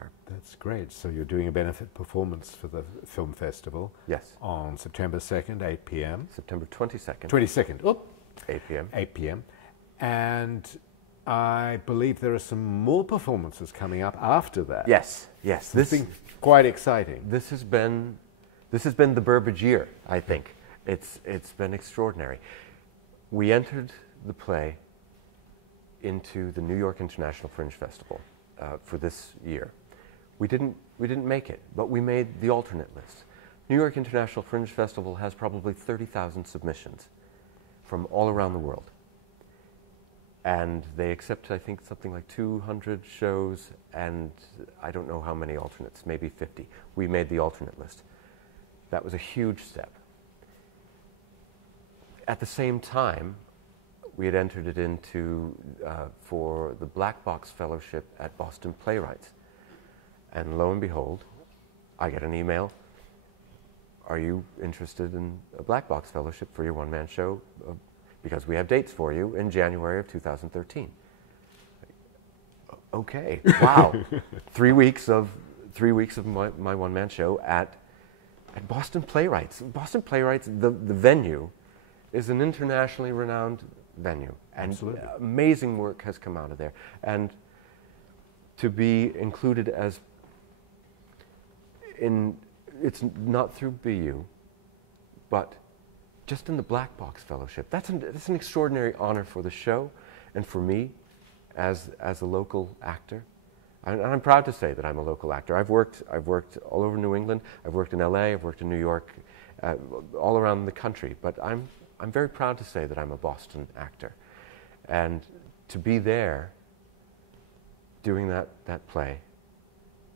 honor. That's great. So you're doing a benefit performance for the film festival. Yes. On September 2nd, 8 p.m. September 22nd. 22nd. Oh, 8 p.m. 8 p.m. And I believe there are some more performances coming up after that. Yes, yes. This has been quite exciting. This has been the Burbage year, I think. It's been extraordinary. We entered the play into the New York International Fringe Festival for this year. We didn't make it, but we made the alternate list. New York International Fringe Festival has probably 30,000 submissions from all around the world. And they accept, I think, something like 200 shows, and I don't know how many alternates, maybe 50. We made the alternate list. That was a huge step. At the same time, we had entered it into for the Black Box Fellowship at Boston Playwrights. And lo and behold, I get an email. Are you interested in a Black Box Fellowship for your one-man show? Because we have dates for you in January of 2013. Okay, wow. 3 weeks of my one-man show at Boston Playwrights. Boston Playwrights, the venue, is an internationally renowned venue. And absolutely. Amazing work has come out of there. And to be included it's not through BU, but just in the Black Box Fellowship. That's an extraordinary honor for the show and for me as a local actor. And I'm proud to say that I'm a local actor. I've worked all over New England. I've worked in LA. I've worked in New York, all around the country. But I'm very proud to say that I'm a Boston actor. And to be there doing that play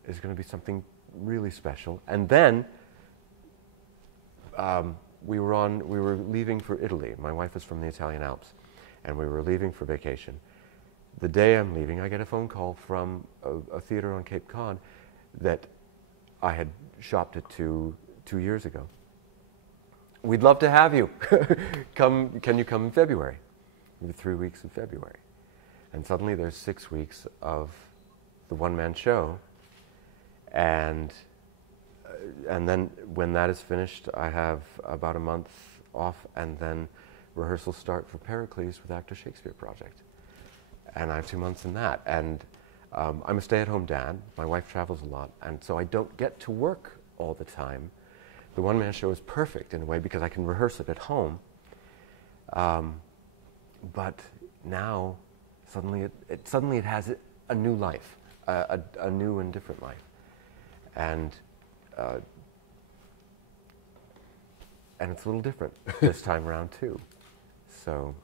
is going to be something really special. And then we were leaving for Italy. My wife is from the Italian Alps, and we were leaving for vacation. The day I'm leaving, I get a phone call from a theater on Cape Cod that I had shopped at 2 years ago. We'd love to have you. Can you come in February? The 3 weeks of February. And suddenly there's 6 weeks of the one-man show. And then when that is finished, I have about a month off, and then rehearsals start for Pericles with Actor Shakespeare Project. And I have 2 months in that. And I'm a stay-at-home dad. My wife travels a lot, and so I don't get to work all the time. The one-man show is perfect in a way because I can rehearse it at home. But now, suddenly it has a new life, a new and different life. And it's a little different this time around too. So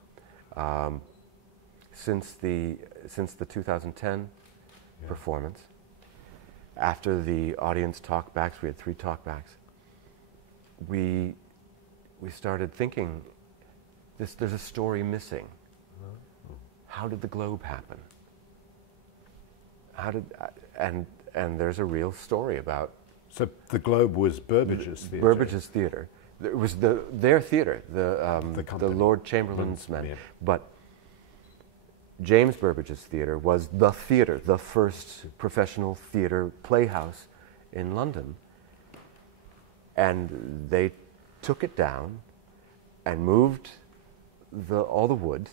since the 2010 performance, after the audience talkbacks, we had 3 talkbacks. We started thinking, there's a story missing. How did the Globe happen? And there's a real story about. So the Globe was Burbage's theatre. Burbage's theatre. It was their theatre, the Lord Chamberlain's men. Yeah. But James Burbage's theatre was the theatre, the first professional theatre playhouse in London. And they took it down and moved all the wood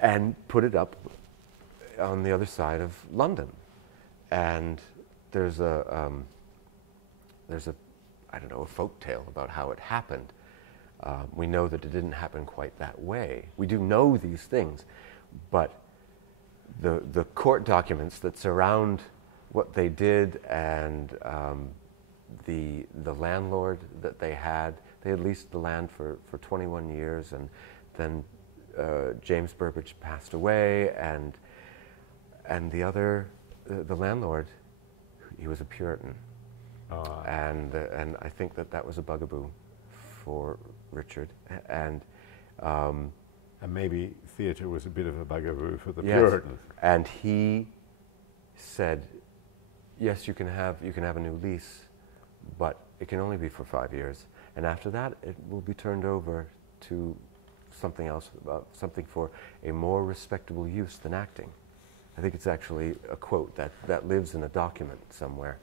and put it up on the other side of London. And there's a I don't know, a folk tale about how it happened. We know that it didn't happen quite that way. We do know these things, but the court documents that surround what they did and the landlord that they had leased the land for 21 years, and then James Burbage passed away, and the landlord, he was a Puritan. And I think that was a bugaboo for Richard, and maybe theatre was a bit of a bugaboo for the yes, Puritans. And he said, "Yes, you can have a new lease, but it can only be for 5 years, and after that, it will be turned over to something else, something for a more respectable use than acting." I think it's actually a quote that lives in a document somewhere.